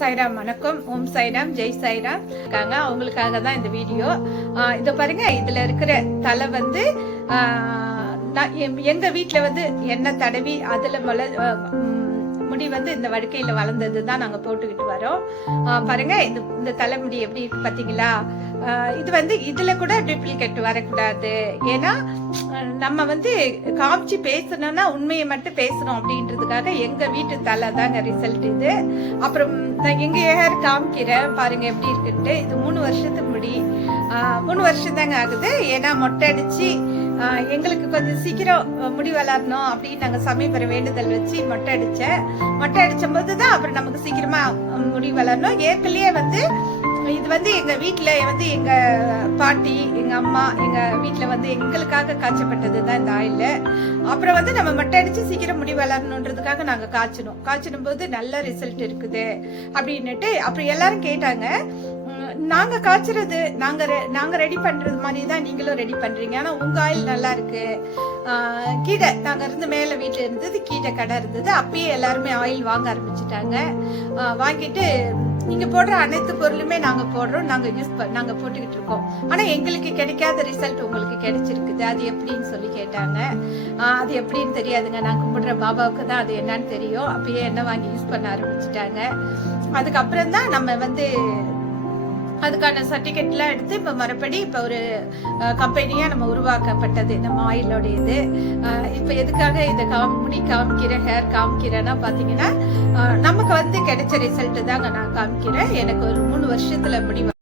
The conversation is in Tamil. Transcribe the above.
சாய்ராம் வணக்கம். ஓம் சாய்ராம் ஜெய் சாய்ராம் இருக்காங்க. அவங்களுக்காக தான் இந்த வீடியோ. இதை பாருங்க. இதுல இருக்கிற தலை வந்து நான் எங்க வீட்ல வந்து எண்ணெய் தடவி அதுல மல முடி வந்து இந்த வடுக்கையில வளர்ந்தது தான் நாங்க போட்டுக்கிட்டு வரோம். பாருங்க. இந்த இந்த தலைமுடி எப்படி இருக்கு பாத்தீங்களா? இது வந்து இதுல கூட டூப்ளிகேட் வரக்கூடாது. ஏன்னா நம்ம வந்து காமிச்சு பேசணும்னா உண்மையை மட்டும் பேசணும் அப்படின்றதுக்காக எங்க வீட்டு தலை தாங்க ரிசல்ட் இது. அப்புறம் நான் எங்க ஹேர் காமிக்கிறேன் பாருங்க எப்படி இருக்குன்ட்டு. இது மூணு வருஷத்துக்கு முடி மூணு வருஷம் தாங்க ஆகுது. ஏன்னா மொட்டை அடிச்சு எங்களுக்கு கொஞ்சம் சீக்கிரம் முடி வளரணும் அப்படின்னு நாங்க சமீபர வேண்டுதல் வச்சு மொட்டை அடிச்சேன். மொட்டை அடிச்ச போது தான் அப்புறம் நமக்கு சீக்கிரமா முடி வளரணும் ஏற்கனவே வந்து இது வந்து எங்க வீட்டுல வந்து எங்க பாட்டி எங்க அம்மா எங்க வீட்டுல வந்து எங்களுக்காக காய்ச்சப்பட்டது தான் இந்த ஆயில் அப்புறம் வந்து நம்ம மொட்டை அடிச்சு சீக்கிரம் முடி வளரணுன்றதுக்காக நாங்க காய்ச்சணும் காய்ச்சிடும் போது நல்ல ரிசல்ட் இருக்குது அப்படின்னுட்டு அப்புறம் எல்லாரும் கேட்டாங்க. நாங்க காய்ச்சறது நாங்க ரெ- நாங்க ரெடி பண்றது மாதிரி தான் நீங்களும் ரெடி பண்றீங்க. ஆனா உங்க ஆயில் நல்லா இருக்கு. கீழே நாங்க இருந்து மேல வீட்டுல இருந்தது கீழே கடை இருந்தது. அப்பயே எல்லாருமே ஆயில் வாங்க ஆரம்பிச்சிட்டாங்க. வாங்கிட்டு நீங்க போடுற அனைத்து பொருளுமே நாங்க போடுறோம். நாங்க யூஸ் நாங்க போட்டுக்கிட்டு இருக்கோம். ஆனா எங்களுக்கு கிடைக்காத ரிசல்ட் உங்களுக்கு கிடைச்சிருக்குது. அது எப்படின்னு சொல்லி கேட்டாங்க. அது எப்படின்னு தெரியாதுங்க. நான் கும்பிடுற பாபாவுக்கு தான் அது என்னன்னு தெரியும். அப்பயே என்ன வாங்கி யூஸ் பண்ண ஆரம்பிச்சிட்டாங்க. அதுக்கப்புறம் தான் நம்ம வந்து அதுக்கான சர்டிஃபிகேட்லாம் எடுத்து இப்போ மறுபடி இப்போ ஒரு கம்பெனியாக நம்ம உருவாக்கப்பட்டது நம்ம ஆயிலோட இது இப்போ எதுக்காக இதை காமி காமிக்கிற காமிக்கிறேன் ஹேர் காமிக்கிறேன்னா பார்த்தீங்கன்னா நமக்கு வந்து கிடைச்ச ரிசல்ட்டு தாங்க நான் காமிக்கிறேன். எனக்கு ஒரு மூணு வருஷத்தில் முடிவு